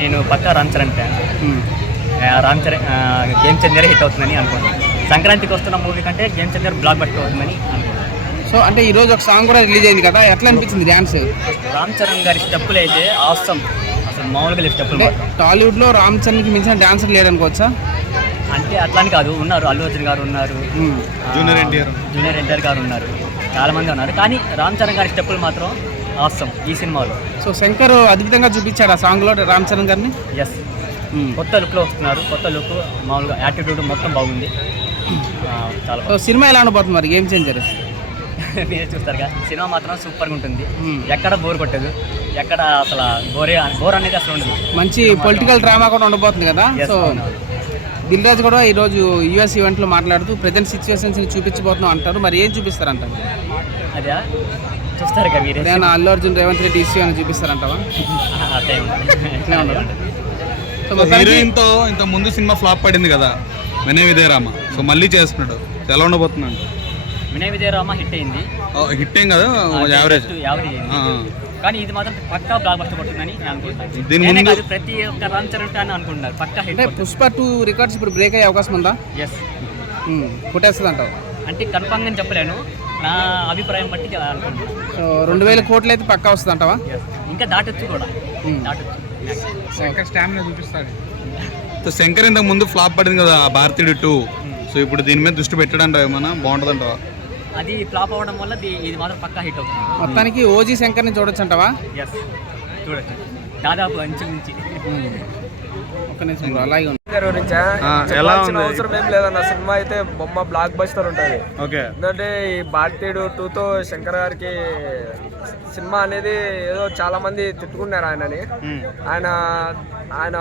నేను పక్కా Ram Charan fan. Ram Charan game changer hit అవుతుందని అనుకుంటున్నాను. సంక్రాంతికి వస్తున్న మూవీ కంటే గేమ్ చేంజర్ బ్లాక్ బస్టర్ అవుతుందని అనుకుంటున్నాను. సో అంటే ఈరోజు ఒక సాంగ్ కూడా రిలీజ్ అయింది కదా, ఎట్లా అనిపించింది డ్యాన్స్? రామ్ చరణ్ గారి స్టెప్పులు అయితే ఆసమ్, అసలు మామూలుగా లేదు స్టెప్పులు. టాలీవుడ్లో రామ్ చరణ్కి మించిన డాన్సర్ లేరనుకోవచ్చా? అంటే అట్లా అని కాదు, ఉన్నారు. అల్లు అర్జున్ గారు ఉన్నారు, జూనియర్ ఎన్టీఆర్ గారు ఉన్నారు, చాలా మంది ఉన్నారు. కానీ రామ్ చరణ్ గారి స్టెప్పులు మాత్రం ఆసమ్ ఈ సినిమాలో. సో శంకర్ అద్భుతంగా చూపించాడు ఆ సాంగ్లో రామ్ చరణ్ గారిని. ఎస్, కొత్త లుక్లో వస్తున్నారు. కొత్త లుక్, మామూలుగా యాటిట్యూడ్ మొత్తం బాగుంది. చాలా. సో సినిమా ఎలా ఉండబోతుంది మరి గేమ్ చేంజర్? మీరే చూస్తారుగా, సినిమా మాత్రం సూపర్గా ఉంటుంది. ఎక్కడ బోర్ కొట్టదు, ఎక్కడ అసలు బోర్ అనేది అసలు ఉండదు. మంచి పొలిటికల్ డ్రామా కూడా ఉండబోతుంది కదా. సో దిల్ రాజు కూడా ఈరోజు యూఎస్ ఈవెంట్లో మాట్లాడుతూ ప్రజెంట్ సిచ్యువేషన్స్ని చూపించబోతున్నాం అంటారు. మరి ఏం చూపిస్తారంటారు? అదే చూస్తారుగా మీరే. అల్లు అర్జున్, రేవంత్ రెడ్డి ఇష్యూ అని చూపిస్తారంటావా? హీరోయిన్తో ఇంత ముందు సినిమా ఫ్లాప్ పడింది కదా, వినయ విజయరామ. సో మళ్ళీ చేస్తున్నాడు, ఎలా ఉండబోతున్నాడు? వినయ విజయరామ హిట్ అయింది. హిట్ ఏం కదా, యావరేజ్ కానీ ఇది మాత్రం పక్కా బ్లాక్ బస్టర్ కొడుతుందని నేను అనుకుంటున్నాను. ప్రతి ఒక్క రామ్ చరణ్ ఫ్యాన్ అనుకుంటున్నారు పక్కా హిట్. పుష్ప 2 రికార్డ్స్ ఇప్పుడు బ్రేక్ అయ్యే అవకాశం ఉందా? ఎస్, కొట్టేస్తుంది అంటావు? అంటే కన్ఫామ్ గా చెప్పలేను, నా అభిప్రాయం బట్టి అనుకుంటున్నాను. సో 2000 కోట్లు అయితే పక్కా వస్తుంది అంటావా? ఇంకా దాటొచ్చు కూడా, దాటొచ్చు. శంకర్ స్టామినా చూపిస్తాడు. సో శంకర్ ఇంతకు ముందు ఫ్లాప్ పడింది కదా భారతీయుడు 2. సో ఇప్పుడు దీని మీద దృష్టి పెట్టడంటావా, ఏమన్నా బాగుంటుందంటావా? అది ఫ్లాప్ అవ్వడం వల్ల ఇది మాత్రం పక్కా హిట్ అవుతుంది. మొత్తానికి ఓజీ శంకర్ని చూడొచ్చు అంటావా? ఎస్, చూడొచ్చు దాదాపు అంచు నుంచి. ఒక్క నిమిషం అలాగే ఉంది. అవసరం ఏం లేదన్న, సినిమా అయితే బొమ్మ బ్లాక్ బస్టర్ ఉంటుంది. ఎందుకంటే ఈ భారతీయుడు 2తో శంకర్ గారికి సినిమా అనేది ఏదో చాలా మంది తిట్టుకున్నారు ఆయనని. ఆయన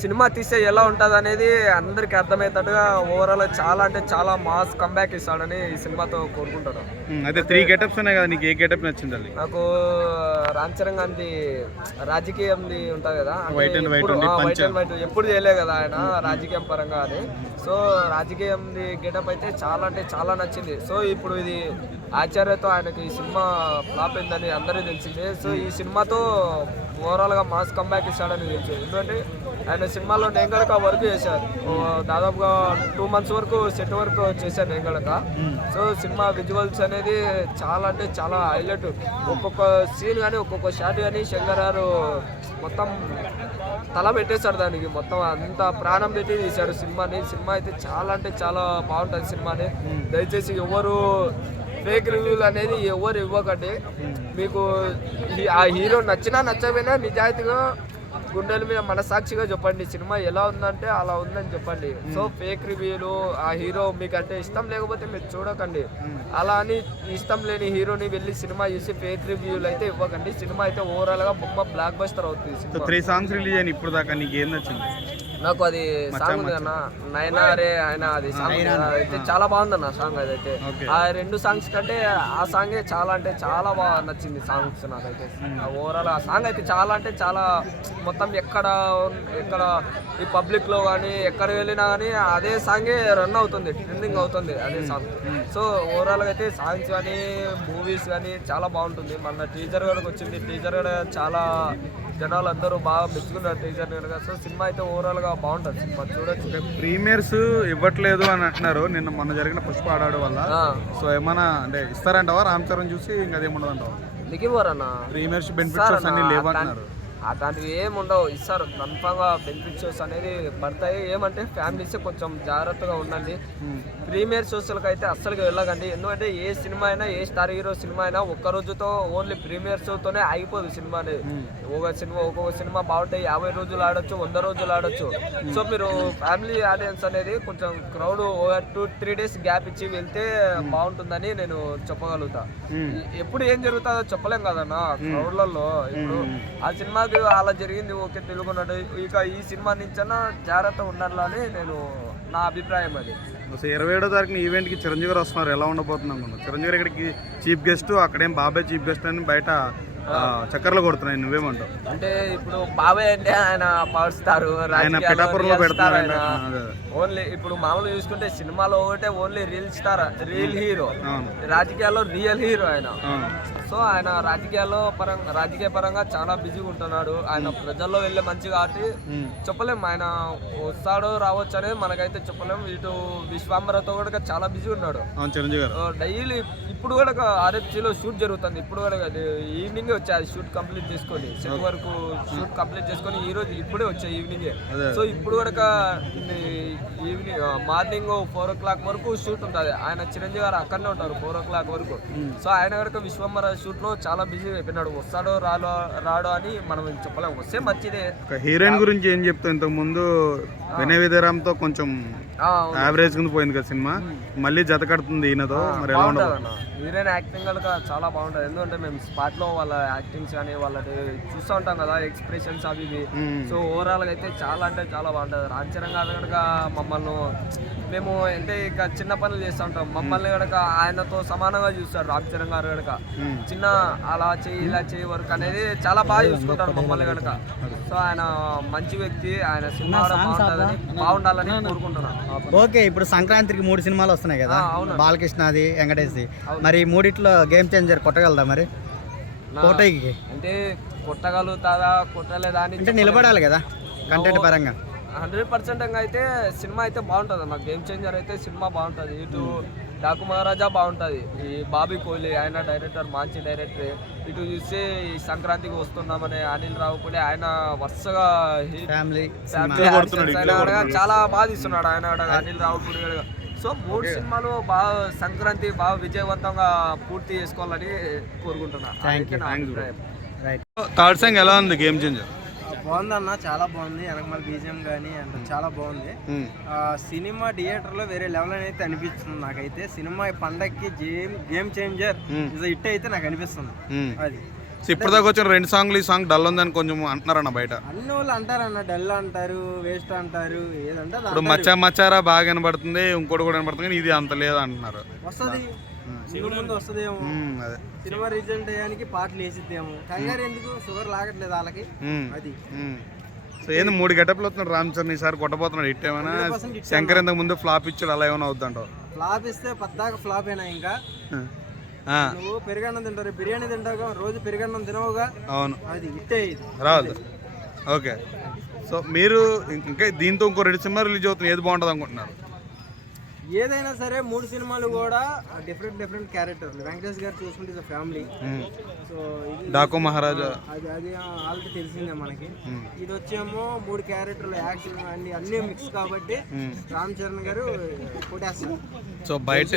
సినిమా తీస్తే ఎలా ఉంటుంది అనేది అందరికి అర్థమయ్యేటట్టుగా ఓవరాల్ చాలా అంటే చాలా మాస్ కంబ్యాక్ ఇస్తాడని ఈ సినిమాతో కోరుకుంటారు. అయితే 3 గెటప్స్ ఉన్నాయి కదా, నీకు ఏ గెటప్ నచ్చింది? నాకు రామ్ చరణ్ గాంధీ రాజకీయంది ఉంటుంది కదా, వైట్ అండ్ వైట్ ఎప్పుడు చేయలే కదా ఆయన రాజకీయం పరంగా అది. సో రాజకీయంది గెటప్ అయితే చాలా అంటే చాలా నచ్చింది. సో ఇప్పుడు ఇది ఆచార్యతో ఆయనకి ఈ సినిమా ఫ్లాప్ అయిందని అందరికీ తెలిసిందే. సో ఈ సినిమాతో ఓవరాల్గా మాస్ కంబ్యాక్ ఇస్తాడని తెలుసు. ఎందుకంటే ఆయన సినిమాలో నేను కనుక వర్క్ చేశాను, దాదాపుగా 2 months వరకు సెట్ వర్క్ చేశాను నేను కనుక. సో సినిమా విజువల్స్ అనేది చాలా అంటే చాలా హైలైట్. ఒక్కొక్క సీన్ కానీ ఒక్కొక్క షాట్ కానీ శంకర్ గారు మొత్తం తల పెట్టేశాడు దానికి, మొత్తం అంత ప్రాణం పెట్టి తీశాడు సినిమాని. సినిమా అయితే చాలా అంటే చాలా బాగుంటుంది సినిమాని. దయచేసి ఎవరు ఫేక్ రివ్యూలు అనేది ఎవరు ఇవ్వకండి. మీకు ఆ హీరో నచ్చినా నచ్చకపోయినా నిజాయితీగా గుండెల మీద మనసాక్షిగా చెప్పండి సినిమా ఎలా ఉందంటే అలా ఉందని చెప్పండి. సో ఫేక్ రివ్యూలు ఆ హీరో మీకు అంటే ఇష్టం లేకపోతే మీరు చూడకండి. అలా అని ఇష్టం లేని హీరోని వెళ్ళి సినిమా చూసి ఫేక్ రివ్యూలు అయితే ఇవ్వకండి. సినిమా అయితే ఓవరాల్ గా బొమ్మ బ్లాక్ బస్టర్ అవుతుంది. 3 songs రిలీజ్ అయిన ఇప్పుడు దాకా నీకు ఏం నచ్చింది? నాకు అది సాంగ్ ఉంది అన్న, నైనారే ఆయన, అది సాంగ్ అయితే చాలా బాగుందన్న సాంగ్. అదైతే ఆ 2 songs కంటే ఆ సాంగే చాలా అంటే చాలా బాగా నచ్చింది సాంగ్స్ నాకైతే. ఓవరాల్ ఆ సాంగ్ అయితే చాలా అంటే చాలా మొత్తం ఎక్కడ ఈ పబ్లిక్ లో కానీ ఎక్కడ వెళ్ళినా కానీ అదే సాంగే రన్ అవుతుంది, ట్రెండింగ్ అవుతుంది అదే సాంగ్. సో ఓవరాల్ గా అయితే సాంగ్స్ కానీ మూవీస్ కానీ చాలా బాగుంటుంది. మన టీజర్ కూడా వచ్చింది, టీజర్ కూడా చాలా జనాలు అందరూ బాగా మెచ్చుకున్నారు టీజర్ కనుక. సో సినిమా అయితే ఓవరాల్ గా బాగుంటుంది, సినిమా చూడొచ్చు. ప్రీమియర్స్ ఇవ్వట్లేదు అని అంటున్నారు నిన్న మొన్న జరిగిన పుష్ప ఆడాడు వల్ల. సో ఏమన్నా అంటే ఇస్తారంటావా రామ్ చరణ్ చూసి? ఇంకా అదేముండదు అంటావా? దిగిపోరన్నా, ప్రీమియర్స్ బెనిఫిట్స్ అన్ని లేవంటున్నారు. అలాంటివి ఏముండవు, ఇస్తారు కన్ఫామ్గా. బెనిఫిట్ షోస్ అనేది పడతాయి. ఏమంటే ఫ్యామిలీస్ కొంచెం జాగ్రత్తగా ఉండండి. ప్రీమియర్ షోస్లకు అయితే అస్సలుగా వెళ్ళకండి. ఎందుకంటే ఏ సినిమా అయినా, ఏ స్టార్ హీరో సినిమా అయినా ఒక్క రోజుతో ఓన్లీ ప్రీమియర్ షోతోనే ఆగిపోదు సినిమా అనేది. ఒక్కొక్క సినిమా బాగుంటాయి 50 రోజులు ఆడొచ్చు, 100 రోజులు ఆడొచ్చు. సో మీరు ఫ్యామిలీ ఆడియన్స్ అనేది కొంచెం క్రౌడ్ 2-3 days గ్యాప్ ఇచ్చి వెళ్తే బాగుంటుందని నేను చెప్పగలుగుతా. ఎప్పుడు ఏం జరుగుతుందో చెప్పలేం కదన్నా క్రౌడ్లలో. ఇప్పుడు ఆ సినిమాకి అలా జరిగింది, ఓకే తెలుగున్నాడు. ఇక ఈ సినిమా నుంచైనా జాగ్రత్త ఉండాలని నేను నా అభిప్రాయం. అది 27వ తారీఖున ఈవెంట్కి చిరంజీవి గారు వస్తున్నారు, ఎలా ఉండబోతుంది అనుకున్నాను? చిరంజీవి గారు ఇక్కడికి చీఫ్ గెస్ట్, అక్కడేం బాబాయ్ చీఫ్ గెస్ట్ అని బయట చక్కర్లు కొడుతున్నాయి, నువ్వేమంటావు? అంటే ఇప్పుడు బాబాయ్ అంటే ఆయన పవర్ స్టార్, పిఠాపురంలో పెడుతున్నారు. ఓన్లీ ఇప్పుడు మామూలు చూసుకుంటే సినిమాలో ఒకటే only real star, real hero, రాజకీయాల్లో రియల్ హీరో ఆయన. సో ఆయన రాజకీయ పరంగా చాలా బిజీగా ఉంటున్నాడు. ఆయన ప్రజల్లో వెళ్ళే మంచి కాబట్టి చెప్పలేము, ఆయన వస్తాడో రావచ్చు అనేది మనకైతే చెప్పలేము. ఇటు విశ్వాంబరతో కూడా చాలా బిజీ ఉన్నాడు డైలీ. ఇప్పుడు కూడా ఆర్ఎఫ్సీలో షూట్ జరుగుతుంది, ఇప్పుడు కూడా ఈవినింగ్ వచ్చాయి షూట్ కంప్లీట్ చేసుకొని, సెట్ వరకు షూట్ కంప్లీట్ చేసుకొని ఈ రోజు ఇప్పుడే వచ్చాయి ఈవినింగే. సో ఇప్పుడు కూడా ఈవినింగ్ మార్నింగ్ 4 o'clock వరకు షూట్ ఉంటుంది. ఆయన చిరంజీవి గారు అక్కడనే ఉంటారు 4 o'clock వరకు. సో ఆయన కూడా విశ్వంబర షూట్ లో చాలా బిజీ అయిపోయినాడు. వస్తాడో రాడో అని మనం చెప్పలేము, వస్తే మంచిదే. హీరోయిన్ గురించి ఏం చెప్తావు? ఇంతకు ముందు వినయ విధేరాంతో కొంచెం యావరేజ్ కింద పోయింది కదా సినిమా, మళ్ళీ జత కడుతుంది ఈయనతో. మరి ఎలా ఉండదు? హీరోయిన్ యాక్టింగ్ కనుక చాలా బాగుంటుంది. ఎందుకంటే మేము స్పాట్ లో వాళ్ళ యాక్టింగ్స్ కానీ వాళ్ళకి చూస్తూ ఉంటాం కదా, ఎక్స్ప్రెషన్స్ అవి ఇవి. సో ఓవరాల్ గా అయితే చాలా అంటే చాలా బాగుంటుంది. రామ్ చరణ్ గారు కనుక మమ్మల్ని, మేము అంటే ఇక చిన్న పనులు చేస్తూ ఉంటాం, మమ్మల్ని కనుక ఆయనతో సమానంగా చూస్తారు రామ్ చరణ్ గారు కనుక. చిన్న అలా చేయి ఇలా చేయి వర్క్ అనేది చాలా బాగా చూసుకుంటారు మమ్మల్ని కనుక. సో ఆయన మంచి వ్యక్తి, ఆయన సినిమా బాగుండాలని కోరుకుంటున్నాను. ఓకే, ఇప్పుడు సంక్రాంతికి 3 సినిమాలు వస్తున్నాయి కదా, బాలకృష్ణది, వెంకటేష్ది. మరి మూడిట్లో గేమ్ చేంజర్ కొట్టగలదా? మరి కోటకి అంటే కొట్టగలుగుతాదా కొట్టలేదా అని అంటే నిలబడాలి కదా కంటెంట్ పరంగా. 100% అయితే సినిమా అయితే బాగుంటుంది అన్న. గేమ్ చేంజర్ అయితే సినిమా బాగుంటుంది. ఇటు డాకు మహారాజా బాగుంటుంది, ఈ బాబీ కోహ్లీ ఆయన డైరెక్టర్, మంచి డైరెక్టర్. ఇటు చూస్తే ఈ సంక్రాంతికి వస్తున్నామనే అనిల్ రావుపూడి ఆయన వరుసగా ఫ్యామిలీ చాలా బాగా తీస్తున్నాడు ఆయన అనిల్ రావుపూడి. సో 3 సినిమాలు బాగా సంక్రాంతి బాగా విజయవంతంగా పూర్తి చేసుకోవాలని కోరుకుంటున్నాను. థర్డ్ సాంగ్ ఎలా ఉంది గేమ్ చేంజర్? బాగుందన్న, చాలా బాగుంది. వెనకమాల బీజిఎం కానీ అంటే చాలా బాగుంది. సినిమా థియేటర్లో వేరే లెవెల్ అయితే అనిపిస్తుంది నాకైతే. సినిమా పండక్కి గేమ్ చేంజర్ హిట్ అయితే నాకు అనిపిస్తుంది. అది ఇప్పటిదాకా వచ్చిన 2 సాంగ్లు ఈ సాంగ్ డల్ ఉందని కొంచెం అంటున్నారన్న బయట. అన్ని వాళ్ళు అంటారన్న, డల్ అంటారు, వేస్ట్ అంటారు, ఏదంటే ఇప్పుడు మచ్చారా బాగా వినబడుతుంది, ఇంకోటి కూడా వినబడుతుంది, కానీ ఇది అంత లేదు అంటున్నారు. వస్తుంది ముందు వస్తుందేమో, సినిమా రిజల్ట్ అయ్యానికి పాటలు వేసిద్దేమో. కంగారు ఎందుకు, షుగర్ లాగట్లేదు వాళ్ళకి. అది సో ఏంది 3 గెటప్లు వస్తున్నాడు రామ్ చరణ్, ఈసారి కొట్టబోతున్నాడు. హిట్ ఏమైనా? శంకర్ ఇంతకు ముందు ఫ్లాప్ ఇచ్చాడు, అలా ఏమైనా అవుతుంటావు? ఫ్లాప్ ఇస్తే పద్దాక ఫ్లాప్ అయినా. ఇంకా నువ్వు పెరుగన్నం తింటారు, బిర్యానీ తింటావుగా, రోజు పెరుగన్నం తినవుగా. అవును, అది ఇట్టే రాదు. ఓకే, సో మీరు ఇంకా దీంతో ఇంకో 2 సినిమా రిలీజ్ అవుతుంది, ఏది బాగుంటుంది అనుకుంటున్నారు? ఏదైనా సరే 3 సినిమాలు కూడా డిఫరెంట్ క్యారెక్టర్లు. వెంకటేష్ గారు చూసుకుంటే ఫ్యామిలీ. సో డాకు మహారాజా అది ఆల్రెడీ తెలిసిందే మనకి. ఇది వచ్చేమో 3 క్యారెక్టర్లు, యాక్షన్ అన్ని మిక్స్ కాబట్టి రామ్ చరణ్ గారు కొట్టేస్తారు. సో బయట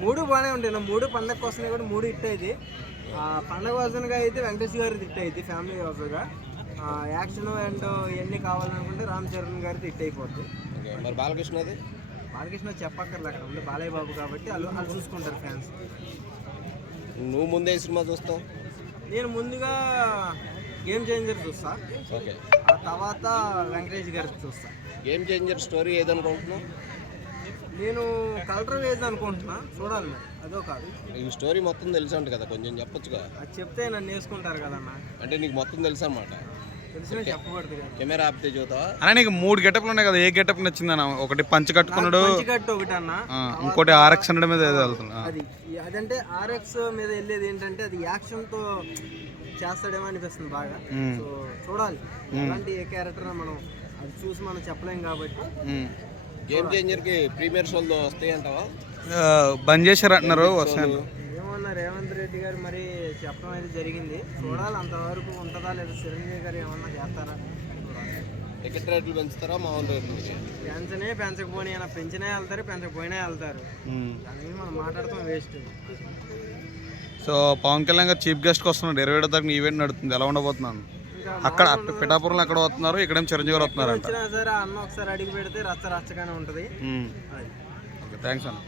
3 బాగానే ఉంటాయి. 3 పండగ కోసమే కూడా 3 హిట్ అయింది. పండగ వర్జన్గా అయితే వెంకటేష్ గారి హిట్ అయింది, ఫ్యామిలీ వర్జన్గా. యాక్షన్ అండ్ ఇవన్నీ కావాలనుకుంటే రామ్ చరణ్ గారిది హిట్ అయిపోతుంది. మరి బాలకృష్ణ చెప్పక్కర్లే, అక్కడ ఉండే బాలయ్య బాబు కాబట్టి వాళ్ళు చూసుకుంటారు ఫ్యాన్స్. నువ్వు ముందే సినిమా చూస్తావు? నేను ముందుగా గేమ్ చేంజర్ చూస్తా, ఆ తర్వాత వెంకటేష్ గారికి చూస్తా. గేమ్ చేంజర్ స్టోరీ ఏదనుకుంటున్నావు? నేను కలర్ వేజ్ అనుకుంటున్నా, చూడాలి మరి. అదో కాదు, ఈ స్టోరీ మొత్తం తెలుసు అంట కదా, కొంచెం చెప్పొచ్చుగా. అది చెప్తే నన్ను వేసుకుంటారు కదన్నా. అంటే నీకు మొత్తం తెలుసు అన్నమాట? తెలిసిన చెప్పకూడదు కదా. కెమెరా ఆపితే చూద్దావా అన్న? నీకు 3 గెటప్లు ఉన్నాయి కదా, ఏ గెటప్ నచ్చిందన్న? ఒకటి పంచ కట్టుకున్నాడు, ఒకటి అన్న, ఇంకోటి RX మీద వెళ్తున్నా. అది అదంటే RX మీద వెళ్ళేది ఏంటంటే అది యాక్షన్ తో చేస్తాడేమో అనిపిస్తుంది బాగా. సో చూడాలి అలాంటి ఏ క్యారెక్టర్ మనం అది చూసి మనం చెప్పలేం కాబట్టి. గేమ్ చేంజర్ కి ప్రీమియర్ షోలు వస్తాయి అంటావా? బంద్ చేశారు అంటున్నారు, వస్తాను. ఏమన్నా రేవంత్ రెడ్డి గారు మరి చెప్పడం అయితే జరిగింది, చూడాలి అంతవరకు ఉంటుందా లేదా. చిరంజీవి గారు ఏమన్నా చేస్తారా? టికెట్ రేట్లు పెంచుతారా మామూలు రేట్లు? పెంచకపోయినా పెంచినా వెళ్తారు, పెంచకపోయినా వెళ్తారు. దాని మనం మాట్లాడతాం వేస్ట్. సో పవన్ కళ్యాణ్ గారు చీఫ్ గెస్ట్కి వస్తున్నాడు, 27వ తారీఖున ఈవెంట్ నడుస్తుంది, ఎలా ఉండబోతున్నాను? అక్కడ పిఠాపురంలో ఎక్కడ వస్తున్నారు, ఇక్కడేం చిరంజీవి గారు వస్తున్నారు. వచ్చినా సరే అన్న ఒకసారి అడిగి పెడితే రచ్చగానే ఉంటుంది. ఓకే, థ్యాంక్స్ అన్న.